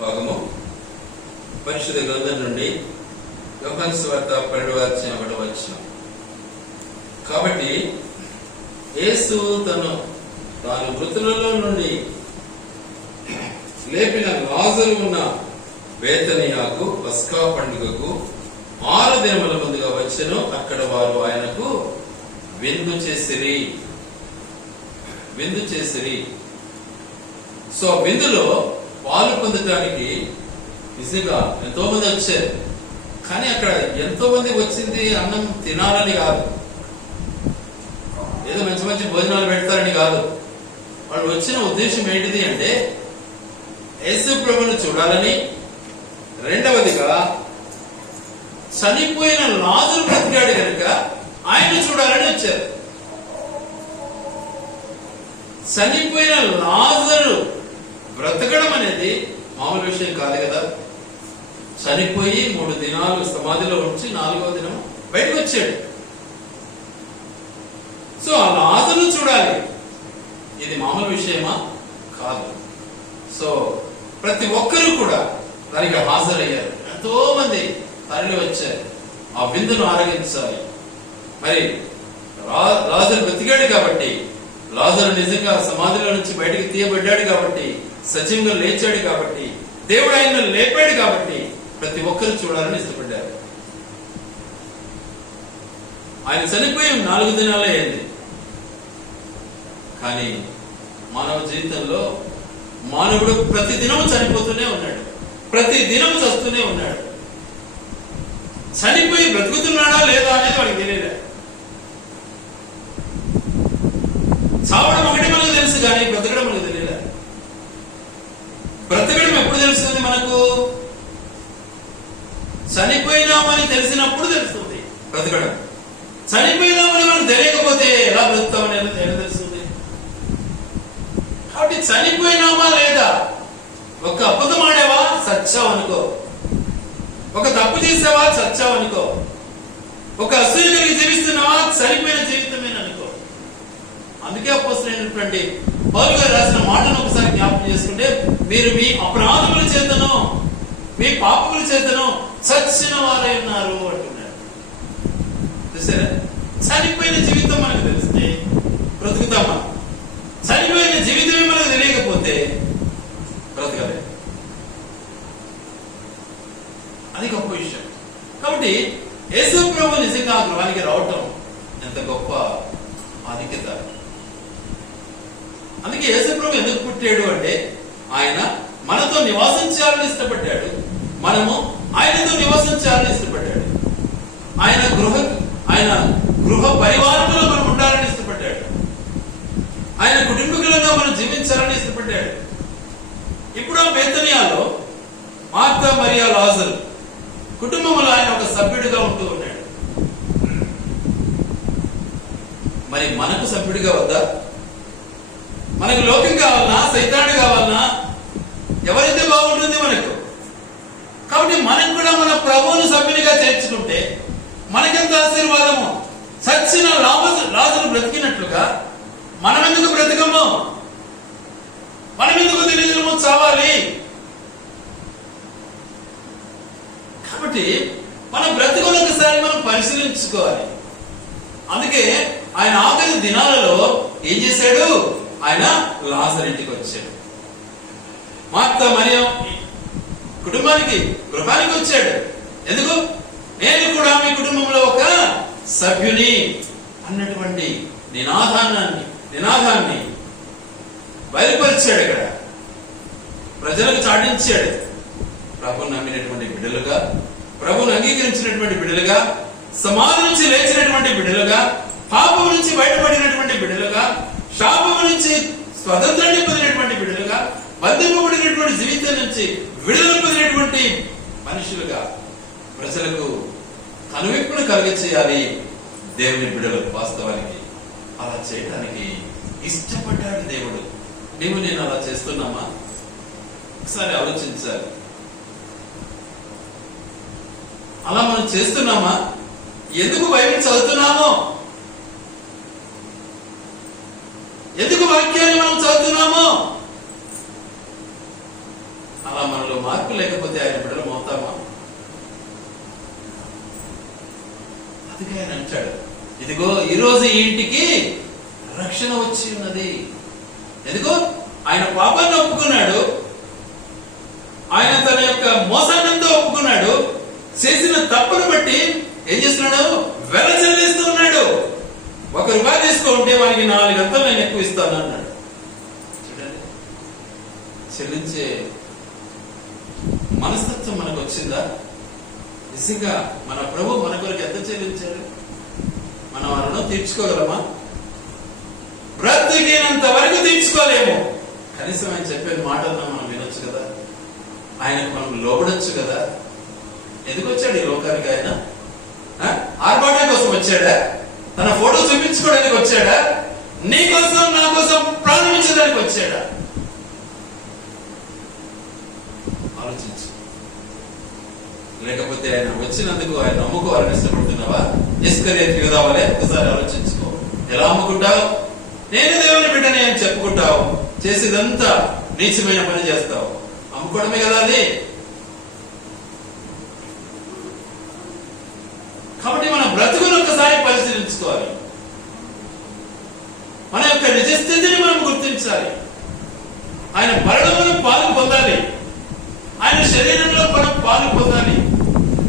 భాగము పరిశుద్ధ గ్రంథం నుండి యోహాను సువార్త 12వ. కాబట్టి యేసు తాను మృతులలో నుండి లేపిన లాజరు ఉన్న బేతనియాకు పస్కా పండుగకు 6 దినముల ముందుగా వచ్చెను. అక్కడ వారు ఆయనకు విందు చేసిరి. సో విందులో పాలు పొందటానికి నిజంగా ఎంతో మంది వచ్చారు. కానీ అక్కడ ఎంతో మంది వచ్చింది అన్నం తినాలని కాదు, ఏదో మంచి మంచి భోజనాలు పెడతారని కాదు. వాళ్ళు వచ్చిన ఉద్దేశం ఏంటిది అంటే యేసు ప్రభువును చూడాలని, రెండవదిగా చనిపోయిన లాజరు బ్రతికాడు కనుక ఆయన చూడాలని వచ్చారు. చనిపోయిన లాజరు బ్రతకడం అనేది మామూలు విషయం కాదు కదా. చనిపోయి 3 దినాలు సమాధిలో ఉంచి 4వ దినం బయటకు వచ్చాడు. సో ఆ లాజరు చూడాలి, ఇది మామూలు విషయమా కాదు. సో ప్రతి ఒక్కరూ కూడా దానికి హాజరయ్యారు. ఎంతో మంది తరలి వచ్చారు ఆ విందును ఆరగించాలి. మరి లాజరు బ్రతికాడు కాబట్టి, లాజరు నిజంగా సమాధిలో నుంచి బయటికి తీయబడ్డాడు కాబట్టి, సజీవంగా లేచాడు కాబట్టి, దేవుడు ఆయన లేపాడు కాబట్టి ప్రతి ఒక్కరు చూడాలని ఇష్టపడ్డారు. ఆయన చనిపోయి 4 దినాలే అయింది. కానీ మానవ జీవితంలో మానవుడు ప్రతి దినము చనిపోతూనే ఉన్నాడు, ప్రతి దినము చస్తూనే ఉన్నాడు. చనిపోయి బ్రతుకుతున్నాడా లేదా అనేది వాడికి తెలియదు. చావడం ఒకటి మనకు తెలుసు, కానీ బ్రతకడం మనకు తెలియదు. బ్రతకడం ఎప్పుడు తెలుస్తుంది మనకు? చనిపోయినామని తెలిసినప్పుడు తెలుస్తుంది బ్రతకడం. చనిపోయినామని మనకు తెలియకపోతే ఎలా బ్రతుకుతామని ఎలా తెలుస్తుంది? కాబట్టి చనిపోయినామా లేదా, ఒక అబద్ధం ఆడావా సచ్చావు అనుకో, ఒక తప్పు చేసావా చచ్చావు అనుకో, ఒక అసూయ కలిగి జీవిస్తున్నావా చనిపోయిన జీవితమేననుకో. అందుకే అపోస్తలుడైనటువంటి పౌలు గారు రాసిన మాటను ఒకసారి జ్ఞాపకం చేసుకుంటే, మీరు మీ అపరాధముల చేతను మీ పాపముల చేతను చచ్చిన వారై ఉన్నారు అంటున్నాడు. చూసారా? చనిపోయిన జీవితం మనకు తెలిస్తే బ్రతుకుతామా? చనిపోయిన జీవితమే మనకు తెలియకపోతే బ్రతకలే. అది గొప్ప విషయం. కాబట్టి యేసు ప్రభు నిజంగా ఆ గృహానికి రావటం ఎంత గొప్ప ఆధిక్యత. అందుకే యేసు ప్రభు ఎందుకు పుట్టాడు అంటే ఆయన మనతో నివాసం చేయాలని ఇష్టపడ్డాడు, మనము ఆయనతో నివాసం చేయాలని ఇష్టపడ్డాడు. ఆయన గృహ పరివారంలో మనం ఉండాలని ఇష్టపడ్డాడు. ఆయన కుటుంబీకులుగా మనం జీవించాలని ఇష్టపడ్డాడు. ఇప్పుడు ఆ బేతనియాలో మార్తా, మరియా, లాజరు కుటుంబంలో ఆయన ఒక సభ్యుడిగా ఉంటూ ఉన్నాడు. మరి మనకు సభ్యుడిగా వద్దా? మనకు లోకం కావాలన్నా, సైతాను కావాలన్నా, ఎవరైతే బాగుంటుంది మనకు. కాబట్టి మనం కూడా మన ప్రభువును సభ్యునిగా చేర్చుకుంటే మనకెంత ఆశీర్వాదము. చచ్చిన లాజరు బ్రతికినట్లుగా మనం ఎందుకు బ్రతకము? మనం ఎందుకు దినదినము చావాలి? కాబట్టి మన బ్రతుకును ఒకసారి మనం పరిశీలించుకోవాలి. అందుకే ఆయన ఆఖరి దినాలలో ఏం చేశాడు? ఆయన లాజరు ఇంటికి వచ్చాడు. మార్తా మరియా కుటుంబానికి, గృహానికి వచ్చాడు. ఎందుకు? నేను కూడా మీ కుటుంబంలో ఒక సభ్యుని అన్నటువంటి నినాదాన్ని బయలుపరిచాడు. ఇక్కడ ప్రజలకు చాటించాడు. ప్రభువును నమ్మినటువంటి బిడ్డలుగా, ప్రభువును అంగీకరించినటువంటి బిడ్డలుగా, సమాధి నుంచి లేచినటువంటి బిడ్డలుగా, పాపం నుంచి బయటపడినటువంటి బిడ్డలుగా, శాపం నుంచి స్వతంత్రాన్ని పొందినటువంటి బిడ్డలుగా, బంధింపబడినటువంటి జీవితం నుంచి విడుదల పొందినటువంటి మనుషులుగా ప్రజలకు కనువిప్పును కలిగచేయాలి దేవుని బిడ్డలకు. వాస్తవానికి అలా చేయడానికి ఇష్టపడ్డాడు దేవుడు. నీవు నేను అలా చేస్తున్నామా? ఒకసారి ఆలోచించాలి. అలా మనం చేస్తున్నామా? ఎందుకు బైబిల్ చదువుతున్నామో, ఎందుకు వాక్యాన్ని మనం చదువుతున్నామో అలా మనలో మార్పు లేకపోతే ఆయన బిడ్డలం అవుతామా? అందుకే ఆయన అంటాడు, ఇదిగో ఈరోజు ఈ ఇంటికి రక్షణ వచ్చి ఉన్నది. ఎందుకో ఆయన పాపాన్ని ఒప్పుకున్నాడు, ఆయన తన యొక్క మోసాన్నంతా ఒప్పుకున్నాడు, చేసిన తప్పును బట్టి ఏం చేస్తున్నాడు? వెల చెల్లిస్తూ ఉన్నాడు. ₹1 తీసుకుంటే వానికి 4 అంతలు నేను ఎక్కువ ఇస్తాను అన్నాడు. చూడండి, చెల్లించే మనస్తత్వం మనకు వచ్చిందా? నిజంగా మన ప్రభు మన కొరకు ఎంత చెల్లించారు? మనం ఆ రుణం తీర్చుకోగలమా? బ్రతికినంత వరకు తీర్చుకోలేము. కనీసం ఆయన చెప్పే మాటలను మనం వినొచ్చు కదా, ఆయనకు మనం లోబడొచ్చు కదా. ఎందుకు వచ్చాడు ఈ లోకానికి ఆయన? ఆర్భాటం కోసం వచ్చాడా? తన ఫోటో చూపించుకోవడానికి వచ్చాడా? నీ కోసం నా కోసం ప్రారంభించడానికి వచ్చాడా? ఆలోచించు. లేకపోతే ఆయన వచ్చినందుకు ఆయన అమ్ముకోవాలని ఇష్టపడుతున్నావా? ఇస్కరియోతు యూదా వలె ఒకసారి ఆలోచించుకో. ఎలా అమ్ముకుంటావు? నేను దేవుని బిడ్డని అని చెప్పుకుంటావు, చేసేదంతా నీచమైన పని చేస్తావు. అమ్ముకోవడమే కదా అది. కాబట్టి మన బ్రతుకును ఒకసారి పరిశీలించుకోవాలి. మన యొక్క నిజస్థితిని మనం గుర్తించాలి. ఆయన మరణంలో పాలు పొందాలి, ఆయన శరీరంలో మనం పాలు పొందాలి,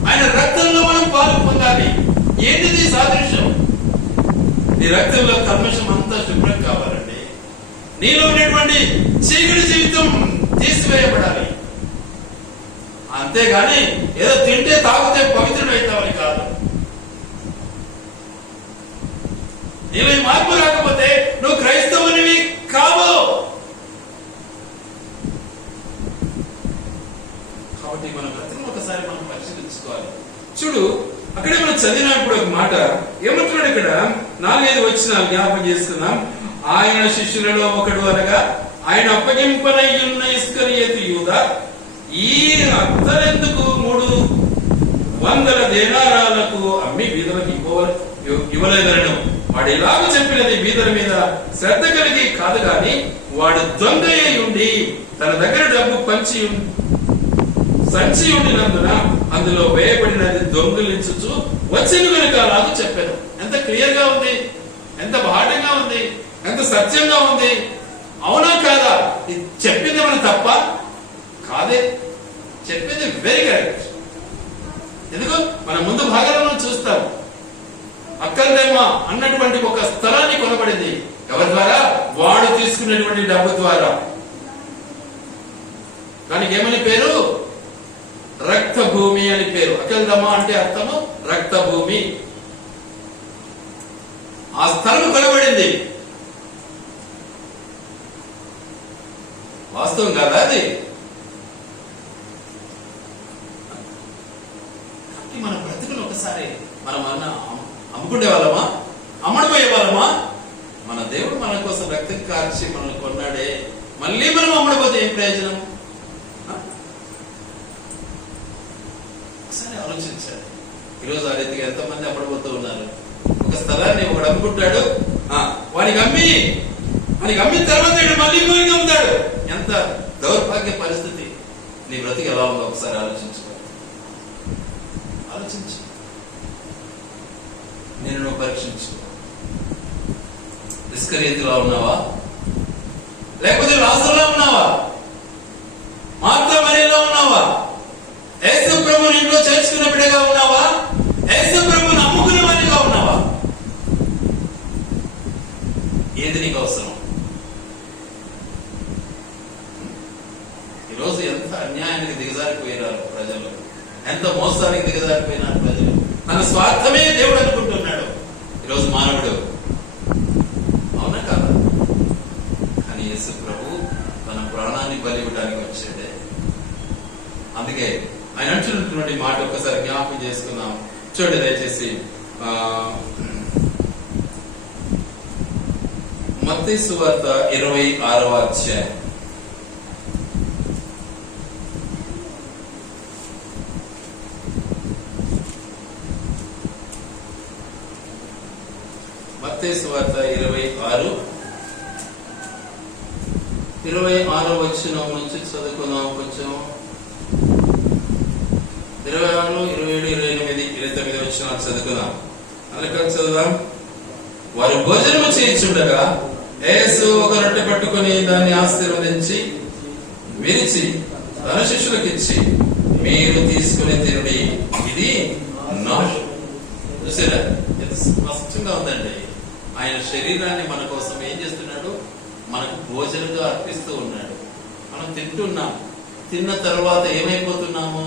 ఆయన రక్తంలో మనం పాలు పొందాలి. ఏంటిది సాదృశ్యం? నీ రక్తంలో కల్మషం అంతా శుభ్రం కావాలండి. నీలో ఉన్నటువంటి చీకటి జీవితం తీసివేయబడాలి. అంతేగాని ఏదో తింటే తాగితే పవిత్రుడైతావని కాదు. నీలో మార్పు రాకపోతే నువ్వు క్రైస్తవునివి కావు. కాబట్టి మన బ్రతుకును ఒకసారి మనం పరిశీలించుకోవాలి. చూడు, అక్కడే మనం చదివినప్పుడు ఒక మాట ఏమంటున్నాడు ఇక్కడ, 4-5 వచనాలు జ్ఞాపకం చేసుకున్నాం. ఆయన శిష్యులలో ఒకడు అనగా ఆయన అప్పగింపనయ్యున్న ఇస్కరియోతు యూదా ఈ అత్తరెందుకు 300 దేనారాలకు అమ్మి బీదలకు ఇవ్వలేదనను. వాడు ఇలాగ చెప్పినది బీదల మీద శ్రద్ధ కలిగి కాదు గాని వాడు దొంగ అయి ఉండి తన దగ్గర డబ్బు సంచి ఉండినందున అందులో వేయబడినది దొంగిలించుచు వచ్చిన కనుక అలాగూ చెప్పాను. ఎంత క్లియర్ గా ఉంది, ఎంత బాటంగా ఉంది, ఎంత సత్యంగా ఉంది. అవునా కాదా? చెప్పింది ఏమైనా తప్ప కాదే, చెప్పింది వెరీ కరెక్ట్. ఎందుకు మన ముందు భాగాలను చూస్తాం. అక్కర్లేమా అన్నటువంటి ఒక స్థలాన్ని కొనబడింది. ఎవరి ద్వారా? వాడు తీసుకున్నటువంటి డబ్బు ద్వారా. దానికి ఏమని పేరు? రక్త భూమి అని పేరు. అకెల్దమా అంటే అర్థము రక్త భూమి. ఆ స్థలం కొనబడింది. వాస్తవం కాదా అది? మన బ్రతుకులు ఒకసారి మనం అమ్ముకునే వాళ్ళమా? అమ్మడిపోయే వాళ్ళమా? మన దేవుడు మన కోసం రక్తం కార్చి మనల్ని కొన్నాడే, మళ్ళీ మనం అమ్మడిపోతే ఏం ప్రయోజనం? ఒకసారి ఆలోచించాలి. ఈరోజు ఆ రీతిగా ఎంతమంది అమ్మడిపోతూ ఉన్నారు. ఒక స్థలాన్ని ఒకడు అమ్ముకుంటాడు, వానికి అమ్మిన తర్వాత మళ్ళీ ఇంకోరికి అమ్ముతాడు. ఎంత దౌర్భాగ్య పరిస్థితి. నీ బ్రతికి ఎలా ఉందో ఒకసారి ఆలోచించుకో. ఆలోచించు, నేను నువ్వు పరీక్షించు. ఇస్కరియోతులా ఉన్నావా? లేకపోతే లాజరులా ఉన్నావా? మార్తా మరియలా ఉన్నావా? యేసు ప్రభువుని ఇంట్లో చేర్చుకున్న బిడ్డగా ఉన్నావా? యేసు ప్రభువుని అమ్ముకునే వాడిగా ఉన్నావా? ఏది నీకు అవసరం? ఈరోజు ఎంత అన్యాయానికి దిగజారిపోయినారు ప్రజలు, ఎంత మోసానికి దిగజారిపోయినారు ప్రజలు. తన స్వార్థమే దేవుడు అనుకుంటున్నాడు ఈరోజు మానవుడు. అవునా కాదా? కానీ యేసు ప్రభు తన ప్రాణాన్ని బలి ఇవ్వడానికి వచ్చాడే. అందుకే ఆయన అంటున్నటువంటి మాట ఒక్కసారి జ్ఞాపకం చేసుకుందాం. చూడండి దయచేసి మత్తయి సువార్త 26వ అధ్యాయం. మత్తయి సువార్త 26వ వచనం నుంచి చదువుకుందాం కొంచెం. 26, 27, 28, 29 వచనాలు చదువుకుందాం. అందుకని చదువుదాం. వారు భోజనము చేయించుండగా యేసు ఒక రొట్టె పట్టుకుని దాన్ని ఆశీర్వదించి విరిచి తన శిష్యులకు ఇచ్చి, మీరు తీసుకుని తినుడి, ఇది నా. చూసారా ఎంత స్పష్టంగా ఉందండి. ఆయన శరీరాన్ని మన కోసం ఏం చేస్తున్నాడు? మనకు భోజనంగా అర్పిస్తూ ఉన్నాడు. మనం తింటున్నాం. తిన్న తర్వాత ఏమైపోతున్నాము?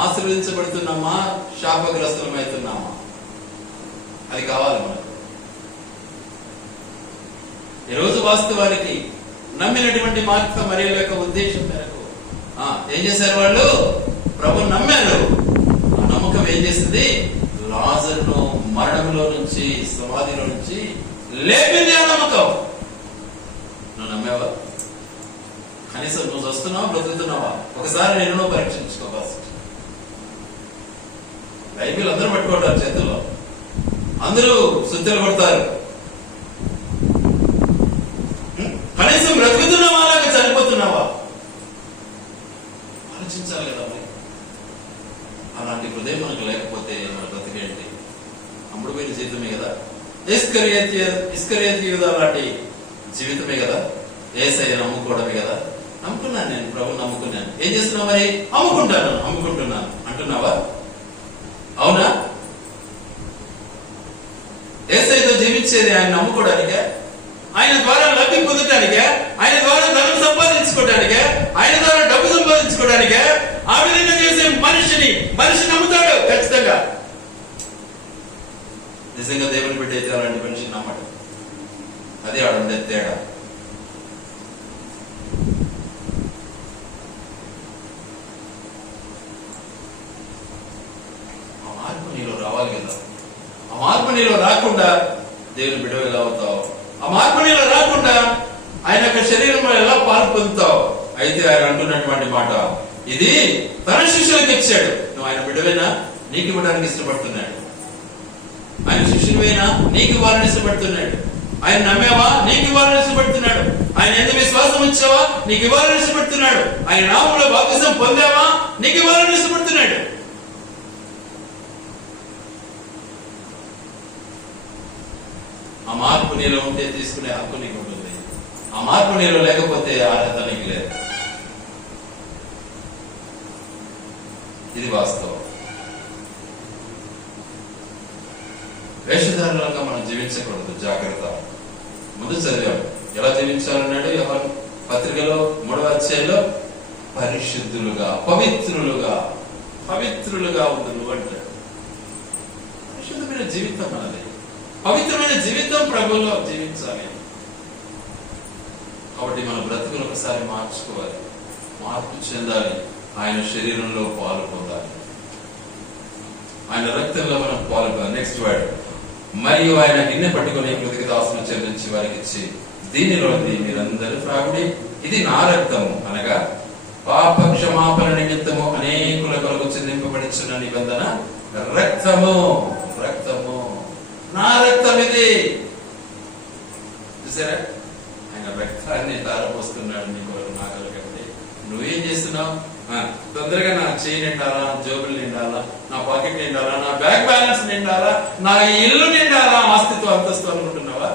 ఆశీర్వదించబడుతున్నామా? శాపగ్రస్తులమవుతున్నామా? అది కావాలి మనకు. ఈరోజు వాస్తవానికి నమ్మినటువంటి మార్త మరియల యొక్క ఉద్దేశం మేరకు ఏం చేశారు? వాళ్ళు ప్రభు నమ్మారు. ఆ నమ్మకం ఏం చేస్తుంది? లాజరును మరణంలో నుంచి, సమాధిలో నుంచి లేపింది ఆ నమ్మకం. నువ్వు నమ్మావా? కనీసం నువ్వు వస్తున్నావా, బ్రతుకుతున్నావా? ఒకసారి నేను పరీక్షించుకో. ఫస్ట్ బైబిల్ అందరూ పట్టుకుంటారు చేతుల్లో, అందరూ శుద్ధులు కొడతారు. కనీసం బ్రతుకుతున్నావా లేక చనిపోతున్నావా? ఆలోచించాలి కదా. అలాంటి హృదయం మనకు లేకపోతే మన బ్రతికేంటి? అమ్ముడు పోయిన జీవితమే కదా. ఇస్కరియోతు యూదా లాంటి జీవితమే కదా. యేసయ్య నమ్ముకోవడమే కదా. నమ్ముకున్నాను, నేను ప్రభు నమ్ముకున్నాను. ఏం చేస్తున్నావు మరి? అమ్ముకుంటున్నాను అంటున్నావా? అవునా? యేసయ్యతో జీవించేది ఆయన నమ్ముకోవడానికే, ఆయన ద్వారా లబ్ధి పొందటానికే, ఆయన ద్వారా ధనం సంపాదించుకోవడానికే, ఆయన ద్వారా డబ్బు సంపాదించుకోవడానికే. ఆ విధంగా చేసే మనిషి నమ్ముతాడు ఖచ్చితంగా. నిజంగా దేవుని బిడ్డ అయితే అలాంటి మనిషిని నమ్మడు. అది ఆడుండే తేడా. ఆ మార్పు నీలో రావాలి కదా. ఆ మార్పు నీలో రాకుండా దేవుని బిడ్డ ఎలా అవుతావు? ఆ మార్పు నీలో రాకుండా ఆయన యొక్క శరీరంలో ఎలా పాలు పొందుతావు? అయితే ఆయన అంటున్నటువంటి మాట, ఇది తన శిష్యులకు ఇచ్చాడు. నువ్వు ఆయన బిడ్డవేనా? నీకు ఇవ్వడానికి ఇష్టపడుతున్నాడు. ఆయన శిష్యుడివేనా? నీకు ఇవ్వాలని ఇష్టపడుతున్నాడు. ఆయన నమ్మేవా? నీకు ఇవ్వాలని ఇష్టపడుతున్నాడు. ఆయన ఎందుకు విశ్వాసం ఉంచావా? నీకు ఇవ్వాలని ఇష్టపడుతున్నాడు. ఆయన నామంలో బాప్తిసం పొందావా? నీకు ఇవ్వాలని ఇష్టపడుతున్నాడు. ఆ మార్పు నీలో ఉంటే తీసుకునే హక్కు నీకు ఉంటుంది. ఆ మార్పు నీలో లేకపోతే అర్హత నీకు లేదు. ఇది వాస్తవం. వేషధారులంగా మనం జీవించకూడదు. జాగ్రత్త. ముందు చదివాం ఎలా జీవించాలన్నాడు యోహాను పత్రికలో 3వ అధ్యాయంలో. పరిశుద్ధులుగా, పవిత్రులుగా ఉండు అంటాడు. పరిశుద్ధమైన జీవితం మనది. పవిత్రమైన జీవితం ప్రభువులో జీవించాలి. కాబట్టి మన బ్రతుకులు ఒకసారి మార్చుకోవాలి, మార్పు చెందాలి. ఆయన శరీరంలో పాలు పొందాలి, ఆయన రక్తంలో మనం పాలు పొందాలి. నెక్స్ట్ వర్డ్, మరియు ఆయన గిన్నె పట్టుకుని కృతజ్ఞతాస్తుతులు చెల్లించి వారికి ఇచ్చి, దీనిలోని మీరందరూ త్రాగుడి, ఇది నా రక్తము, అనగా పాప క్షమాపణ నిమిత్తము అనేకుల కొరకు చెల్లింపబడిన నిబంధన రక్తము. నా రక్తం ఇది. చూసారా? ఆయన రక్తాన్ని ధారపోస్తున్నాడు నీ కొరకు, నా కొరకు. నువ్వేం చేస్తున్నావు? తొందరగా నా చేయి నిండాలా, జోబులు నిండాలా, నా పాకెట్ నిండాలా, నా బ్యాంక్ బ్యాలెన్స్ నిండాలా, నా ఇల్లు నిండాలా, ఆస్తితో అంతస్తు అనుకుంటున్నావా?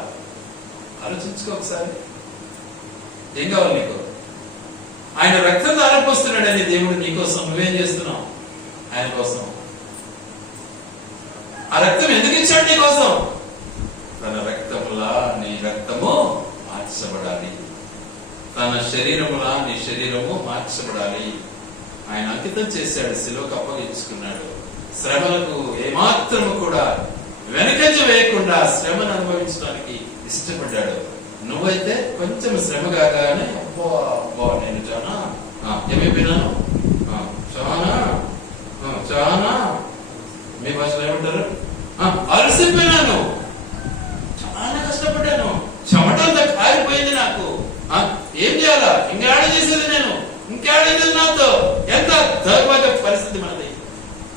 ఆలోచించుకో ఒకసారి. ఏం కావాలి నీకు? ఆయన రక్తం ధారపోస్తున్నాడని దేవుడు నీకోసం. నువ్వేం చేస్తున్నావు ఆయన కోసం? ఆ రక్తం ఎందుకు ఇచ్చాడు నీ కోసం? తన రక్తములా నీ రక్తము మార్చబడాలి, తన శరీరములా నీ శరీరము మార్చబడాలి. ఆయన అంకితం చేశాడు, శిలువకు అప్పగించుకున్నాడు. శ్రమలకు ఏమాత్రము కూడా వెనకంజ వేయకుండా శ్రమను అనుభవించడానికి ఇష్టపడ్డాడు. నువ్వైతే కొంచెం శ్రమ కాగానే అబ్బో నేను చాలా ఏమైపోయినాను, చాలా మీ భాషలో ఏమంటారు, అలసిపోయినాను, చాలా కష్టపడ్డాను, చెమటంతా కారిపోయింది నాకు, ఏం చేయాలా, ఇంకేడ చేసేది నేను, ఇంకేడేది నాతో. ఎంత దౌర్భాగ్య పరిస్థితి మనది.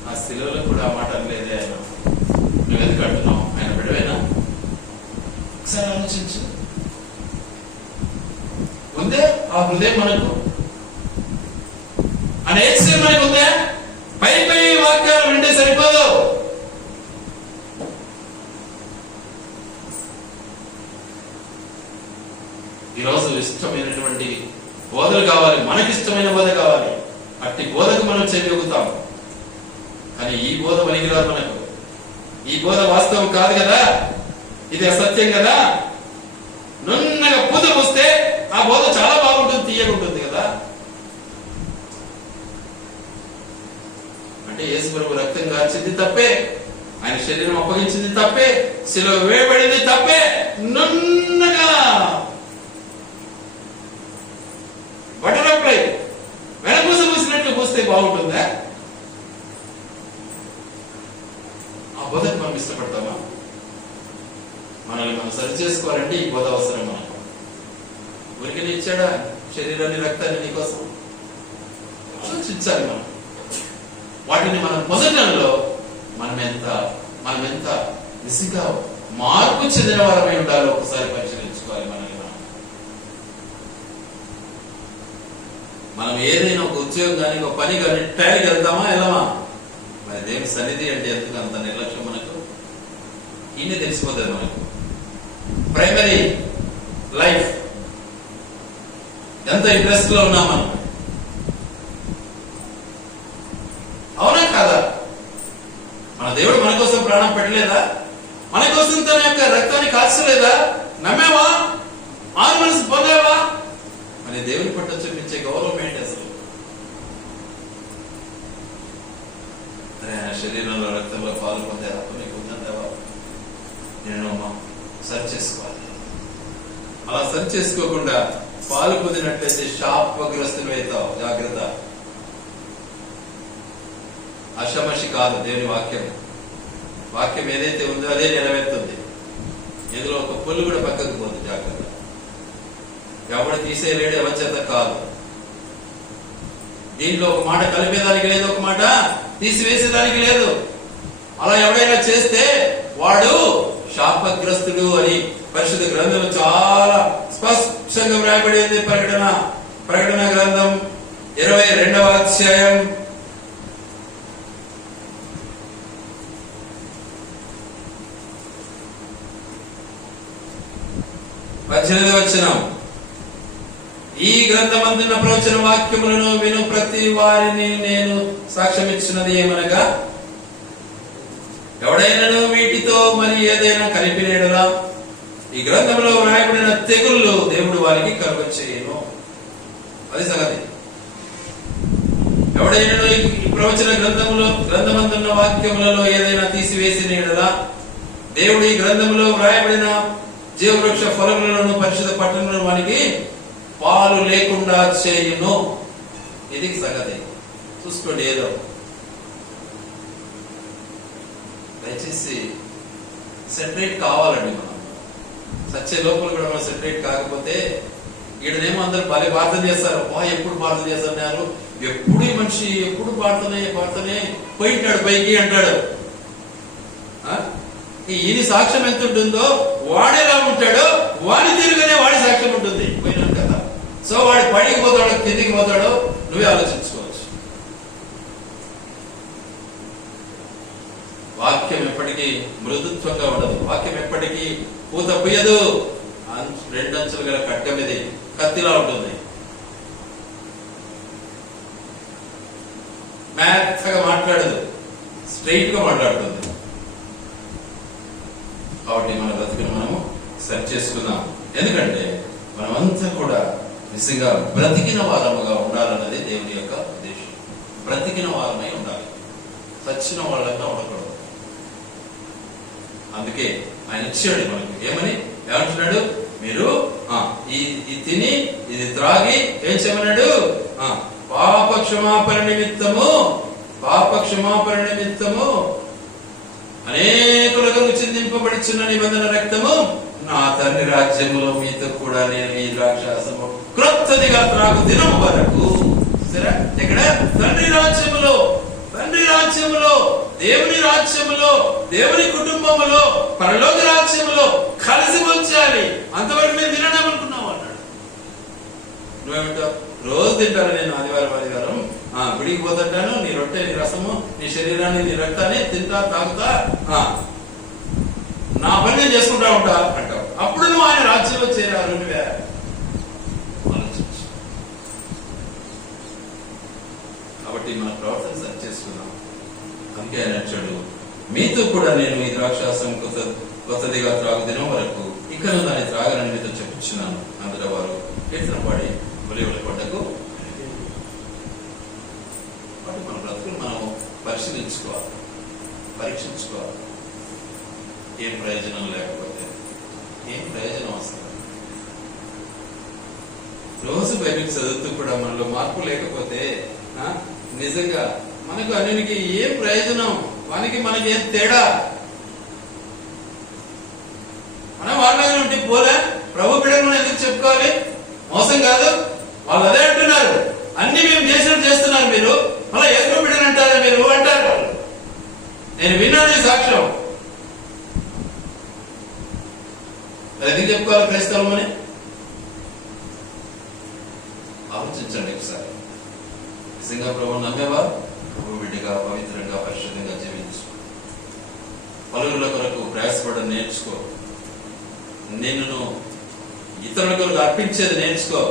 ఆ శిలువలో కూడా ఆ మాట అనలేదే ఆయన. నువ్వు ఎందుకు అంటున్నావు? ఆయన బిడ్డవేనా? ఒకసారి ఆలోచించు. ఉందే ఆ హృదయం మనకు? ఆయన ఏడ్చే మనకు ఉందే? వాక్యాలు వింటే సరిపోదు. ఈరోజు ఇష్టమైనటువంటి బోధలు కావాలి, మనకిష్టమైన బోధ కావాలి. అట్టి బోధకు మనం చెవిగుతాం. కానీ ఈ బోధ పనికిరాదు మనకు. ఈ బోధ వాస్తవం కాదు కదా, ఇది అసత్యం కదా. నున్నగా పూత పూస్తే ఆ బోధ చాలా బాగుంటుంది, తీయగుంటుంది కదా. అంటే యేసు ప్రభు రక్తం కార్చింది తప్పే, ఆయన శరీరం అప్పగించింది తప్పే, శిలువ వేయబడింది తప్పే. నున్నగా బటర్ఫ్లై వెనపూస పూసినట్లు పూస్తే బాగుంటుందా? ఆ బోధకు మనం ఇష్టపడతామా? మనల్ని మనం సరి చేసుకోవాలంటే ఈ బోధ అవసరం. మనకు ఊరికి ఇచ్చాడా శరీరాన్ని, రక్తాన్ని నీకోసం? ఆలోచించాలి. మనం వాటిని మనం పొందడంలో మనం ఎంత నిజంగా మార్పు చెందిన వారమై ఉండాలో ఒకసారి పరిశీలించుకోవాలి. మనం ఏదైనా ఒక ఉద్యోగం కానీ, ఒక పని కానీ టైంకి వెళ్తామా, వెళ్ళమా? మరి దేవుని సన్నిధి అంటే ఎందుకు అంత నిర్లక్ష్యం? మనకు ఇన్ని తెలిసిపోతుంది. మనకు ప్రైమరీ లైఫ్ ఎంత ఇంట్రెస్ట్ లో ఉన్నాం మనం, అవునా కాదా? మన దేవుడు మన కోసం ప్రాణం పెట్టలేదా? మన కోసం తన యొక్క రక్తాన్ని కాల్చలేదా? నమ్మావా? మారు మనసు పొందావా? మరి దేవుని పట్ల చూపించే గౌరవం ఏంటి అసలు? శరీరంలో, రక్తంలో పాలు పొందే హక్కు నీకు ఉందంటావా? నేను సరి చేసుకోవాలి. అలా సరి చేసుకోకుండా పాలు పొందినట్లయితే శాపగ్రస్తులు అవుతావు. జాగ్రత్త. అశమషి కాదు దేవుని వాక్యం. వాక్యం ఏదైతే ఉందో అదే నెరవేరుతుంది. ఇందులో ఒక పుల్లు కూడా పక్కకు పోదు. జాగ్రత్త. ఎవడు తీసేయలేడు, ఎవరి చేత కాదు. దీంట్లో ఒక మాట కలిపేదానికి లేదు, ఒక మాట తీసివేసేదానికి లేదు. అలా ఎవడైనా చేస్తే వాడు శాపగ్రస్తుడు అని పరిశుద్ధ గ్రంథం చాలా స్పష్టంగా వ్రాయబడి ఉంది. ప్రకటన గ్రంథం 22వ అధ్యాయం 18వ వచనం. ఈ గ్రంథమందున్న ప్రవచన వాక్యములను విను ప్రతి వారిని నేను సాక్ష్యమిచ్చినది ఏమనగా, ఎవడైనాను వీటితో మరి ఏదైనా కలిపినేడలా ఈ గ్రంథంలో వ్రాయబడిన తెగుళ్ళు దేవుడు వారికి కలుగచేయును. అది సంగతి. ఎవడైనాను ఈ ప్రవచన గ్రంథమందున్న వాక్యములలో ఏదైనా తీసివేసినేడలా దేవుడు ఈ గ్రంథంలో వ్రాయబడిన జీవవృక్ష ఫలములను పరిశుద్ధ పట్టణంలో వానికి పాలు లేకుండా చేయును. ఇది సంగతి. చూసుకోండి. ఏదో దయచేసి సెపరేట్ కావాలండి. మనం సచ్చే లోపల కూడా మనం సెపరేట్ కాకపోతే ఈడనేమో అందరూ భలే ప్రార్థన చేస్తారు. ఎప్పుడు ప్రార్థన చేస్తున్నారు, ఎప్పుడు ఈ మనిషి ఎప్పుడు ప్రార్థనే పోయింటాడు పైకి అంటాడు. ఈయన సాక్ష్యం ఎంత ఉంటుందో వాడేలా ఉంటాడో వాడి తిరుగునే వాడి సాక్ష్యం ఉంటుంది. పోయినాడు కదా. సో వాడి పైకి పోతాడో కిందికి పోతాడో నువ్వే ఆలోచించుకోవచ్చు. వాక్యం ఎప్పటికీ మృదుత్వంగా ఉండదు. వాక్యం ఎప్పటికీ పూత పుయ్యదు. రెండంచులు గల ఖడ్గం ఇది, కత్తిలా ఉంటుంది. మెత్తగా మాట్లాడదు, స్ట్రైట్ గా మాట్లాడుతుంది. కాబట్టి మన బ్రతికిని మనము సరి చేసుకుందాం. ఎందుకంటే మనమంతా కూడా నిజంగా బ్రతికిన వారముగా ఉండాలన్నది దేవుని యొక్క ఉద్దేశం. బ్రతికిన వారమై ఉండాలి, చచ్చిన వాళ్ళంగా ఉండకూడదు. అందుకే ఆయన ఇచ్చాడు మనకి. ఏమంటున్నాడు? మీరు ఇది తిని ఇది త్రాగి ఏం చేయమన్నాడు? పాప క్షమాపణ నిమిత్తము అనేకులకు చిందింపబడిచున్న నిబంధన రక్తము నా తండ్రి రాజ్యములో మీతో కూడా నేను ఈ ద్రాక్షారసము క్రొత్తదిగా త్రాగు దినము వరకు. సరే, ఇక్కడ తండ్రి రాజ్యములో దేవుని రాజ్యములో, దేవుని కుటుంబములో, పరలోక రాజ్యములో కలిసి వచ్చాలి. అంతవరకు నేను తినడామనుకున్నావు అన్నాడు. నువ్వేమిటో రోజు తింటాను నేను ఆదివారం గుడికి పోతుంటాను, నీ రొట్టె నీ రసము నీ శరీరాన్ని నీ రక్తాన్ని తింటా తాగుతా, నా పని నేను చేసుకుంటా ఉంటా అంటావు. అప్పుడు నువ్వు ఆయన రాజ్యంలో చేరారు. నువ్వే ఆలోచించు. కాబట్టి మన ప్రవర్తన సరి చేసుకున్నాం. అందుకే ఆయన వచ్చాడు, మీతో కూడా నేను ఈ ద్రాక్షారసం కొత్తదిగా త్రాగు దినం వరకు ఇక్కడ దాన్ని త్రాగనని మీతో చెప్పుచున్నాను. అందులో వారు కీర్తన పాడి ఒలివల కొండకు. మన బ్రతుకులు మనం పరిశీలించుకోవాలి, పరీక్షించుకోవాలి. ఏం ప్రయోజనం లేకపోతే ఏం ప్రయోజనం వస్తుంది? రోజు బైబిల్ చదువుతూ కూడా మనలో మార్పు లేకపోతే నిజంగా మనకు అన్నిటికీ ఏం ప్రయోజనం? వానికి మనకి ఏం తేడా? మనం వాళ్ళని ఉంటే పోలే, ప్రభు బిడ్డలను ఎందుకు చెప్పుకోవాలి? మోసం కాదు. వాళ్ళు అదే అంటున్నారు, అన్ని మేము చేసినట్టు చేస్తున్నారు మీరు, మళ్ళీ ఎదురు బిడ్డను అంటారా మీరు అంటారు వాళ్ళు. నేను విన్నాను సాక్ష్యం. ఎందుకు చెప్పుకోవాలి క్రైస్తవం అని? ఆలోచించండి ఒకసారి. నిజంగా ప్రభు నమ్మేవారు ప్రభు బిడ్డగా పవిత్రంగా పరిశుద్ధంగా జీవించు. పలువురుల కొరకు ప్రయాసపడడం నేర్చుకో. నిన్ను ఇతరుల కొరకు అర్పించేది నేర్చుకో.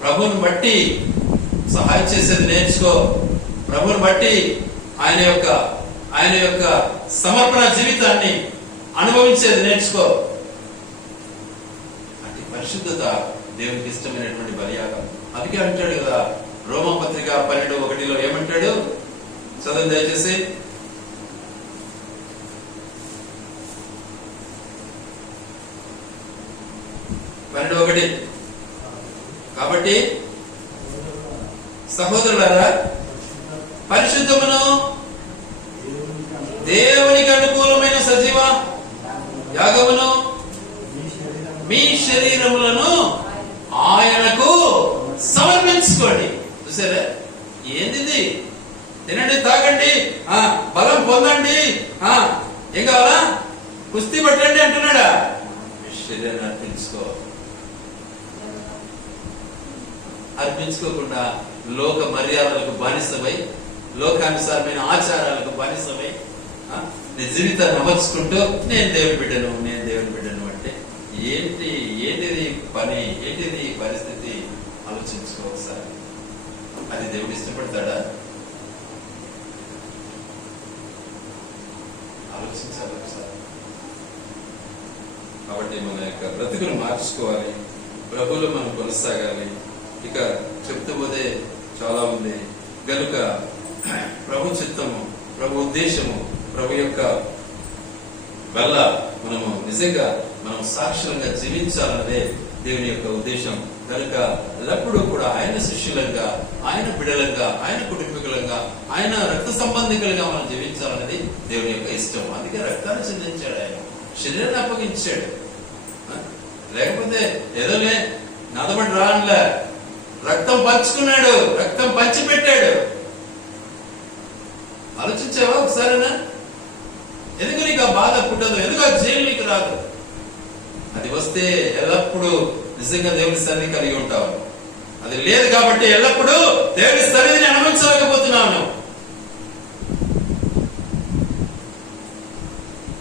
ప్రభువుని బట్టి సహాయం చేసేది నేర్చుకో. ప్రభువుని బట్టి ఆయన యొక్క సమర్పణ జీవితాన్ని అనుభవించేది నేర్చుకో. అతి పరిశుద్ధత దేవునికి ఇష్టమైనటువంటి బలియాగం. అందుకే అంటాడు కదా రోమపత్రిక 12:1 ఏమంటాడు? చదువు దయచేసి. 12:1. కాబట్టి సహోదరులారా, పరిశుద్ధమును దేవునికి అనుకూలమైన సజీవ యాగమును మీ శరీరములను ఆయనకు సమర్పించుకోండి. చూసారా? ఏంది? తినండి, తాగండి, బలం పొందండి, ఏం కావాలా? కుస్తీ పట్టండి అంటున్నాడా? మీ శరీరాన్ని అర్పించుకోకుండా లోక మర్యాదలకు బానిసమై, లోకానుసారమైన ఆచారాలకు బానిసమై నీ జీవితాన్ని అమర్చుకుంటూ నేను దేవుని బిడ్డను అంటే ఏంటిది పని? ఏంటిది పరిస్థితి? ఆలోచించుకో ఒకసారి. అది దేవుడు ఇష్టపడతాడా? ఆలోచించాలి ఒకసారి. కాబట్టి మన యొక్క బ్రతుకును మార్చుకోవాలి, ప్రభువులో మనం కొనసాగాలి. ఇక చెప్తూ పోతే చాలా ఉంది గనుక ప్రభు చిత్తము, ప్రభు ఉద్దేశము, ప్రభు యొక్క వల్ల మనము నిజంగా మనం సాక్షులంగా జీవించాలన్నదే దేవుని యొక్క ఉద్దేశం. కనుక ఎల్లప్పుడూ కూడా ఆయన శిష్యులంగా, ఆయన బిడలంగా, ఆయన కుటుంబీకులంగా, ఆయన రక్త సంబంధికులుగా మనం జీవించాలన్నది దేవుని యొక్క ఇష్టం. అందుకే రక్తాన్ని చెందించాడు, ఆయన శరీరాన్ని అప్పగించాడు. లేకపోతే ఏదోనే నాదబడి రానులే, రక్తం పంచుకున్నాడు, రక్తం పంచిపెట్టాడు. ఆలోచించావా ఒకసారినా? ఎందుకు నీకు ఆ బాధ పుట్టదు? ఎందుకు ఆ జైలు నీకు రాదు? అది వస్తే ఎల్లప్పుడూ నిజంగా దేవుని సన్నిధి కలిగి ఉంటావు. అది లేదు కాబట్టి ఎల్లప్పుడూ దేవుని సన్నిధిని అనుభవించలేకపోతున్నాను.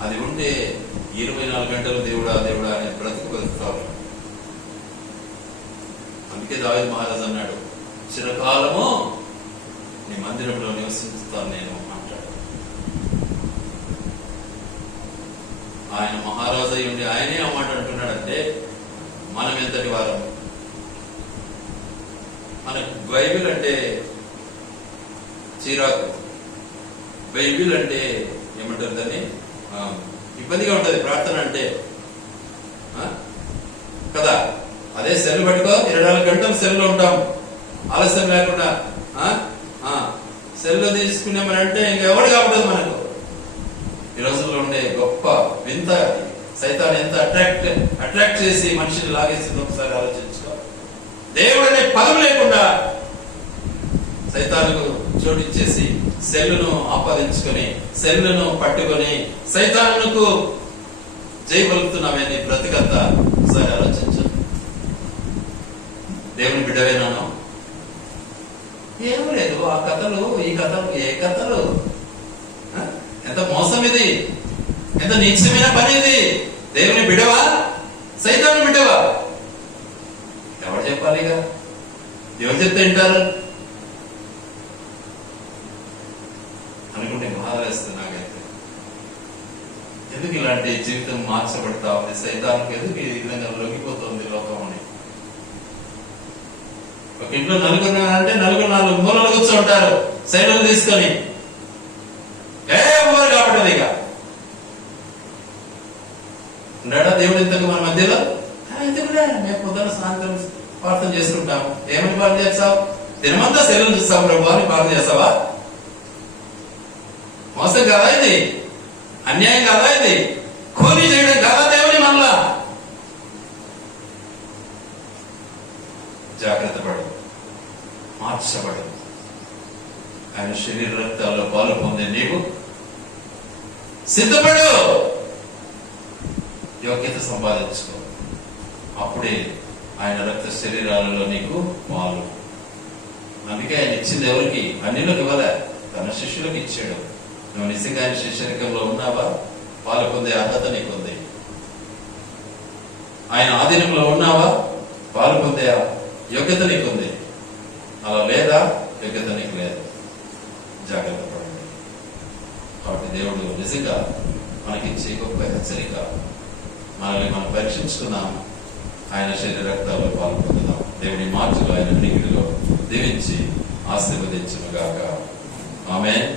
అది ఉంటే 24 గంటలు దేవుడా దేవుడా అనే బ్రతుకుతావు. అందుకే దావీదు మహారాజు అన్నాడు, చిరకాలము నీ మందిరంలో నివసిస్తాను నేను అంటాడు. ఆయన మహారాజు అయి ఉండి ఆయనే ఆ మాట అంటున్నాడంటే మనం ఎంతటి వారం? మనకు బైబిల్ అంటే చిరాకు, బైబిల్ అంటే ఏమంటారు దాన్ని, ఇబ్బందిగా ఉంటది ప్రార్థన అంటే కదా. అదే సెల్ పట్టుకో, 24 గంటలు సెల్లో ఉంటాం ఆలస్యం లేకుండా. సెల్ తీసుకున్నామనంటే ఇంకెవడు కావడదు మనకు. ఈ రోజుల్లో ఉండే గొప్ప వింత సైతాన్ ఎంత అట్రాక్ట్ చేసి మనిషిని లాగేసింది ఒకసారి ఆలోచించుకో. దేవుడు అనే పదం లేకుండా సైతానుకు చోటిచ్చేసి సెల్లును ఆపాదించుకొని, సెల్లును పట్టుకొని సైతానుకు జయబలుపుతున్నామని బ్రతికంతా ఒకసారి ఆలోచించు. దేవుని బిడ్డవేనాను? ఏం లేదు. ఆ కథలు ఈ కథలు ఏ కథలు? ఎంత మోసం ఇది, ఎంత నీచమైన పని ఇది. దేవుని బిడవా, సైతాన్ని బిడవా? ఎవరు చెప్పాలి? ఇక ఎవరు చెప్తే వింటారు అనుకుంటే బాధ వేస్తుంది నాకైతే. ఎందుకు ఇలాంటి జీవితం మార్చబడతా ఉంది? సైతానికి ఎందుకు ఈ విధంగా లొంగిపోతుంది లోకం అని? ఒక ఇంట్లో నలుగురు అంటే నలుగురు 4 మూలలు కూర్చుంటారు సైడ్లు తీసుకొని. ఎవరు కాబట్టి ఇక ఉన్నాడా దేవుడు ఇంతకు మన మధ్యలో? ఎందుకులే, మేము పొద్దున సాయంత్రం ప్రార్థన చేసుకుంటాము. ఏమని ప్రార్థన చేస్తావు? దినమంతా సెలవులు చూస్తావు ప్రభు అని ప్రార్థన చేస్తావా? మోసం కాదా ఇది? అన్యాయం కాదా ఇది? కూలీ చేయడం కాదా దేవుని మనలా? జాగ్రత్త పడు, మార్చబడు. ఆయన శరీర రక్తాల్లో పాలు పొందే నీవు సిద్ధపడు, యోగ్యత సంపాదించుకో. అప్పుడే ఆయన రక్త శరీరాలలో నీకు పాలు. అందుకే ఆయన ఇచ్చింది ఎవరికి? అన్నిలోకి ఇవ్వలే, తన శిష్యులకు ఇచ్చాడు. నువ్వు నిజంగా ఆయన శిష్యరికంలో ఉన్నావా? పాలు పొందే అర్హత నీకుంది. ఆయన ఆధీనంలో ఉన్నావా? పాలు పొందే యోగ్యత నీకుంది. అలా లేదా? యోగ్యత నీకు లేదు. జాగ్రత్త పడండి. కాబట్టి దేవుడు నిజంగా మనకిచ్చే గొప్ప హెచ్చరిక. మనల్ని మనం పరీక్షించుకుందాం, ఆయన శరీర రక్తాల్లో పాలు పొందుదాం. దేవుని మార్చులు ఆయన వినికిడిలో దీవించి ఆశీర్వదించును గాక. ఆమేన్.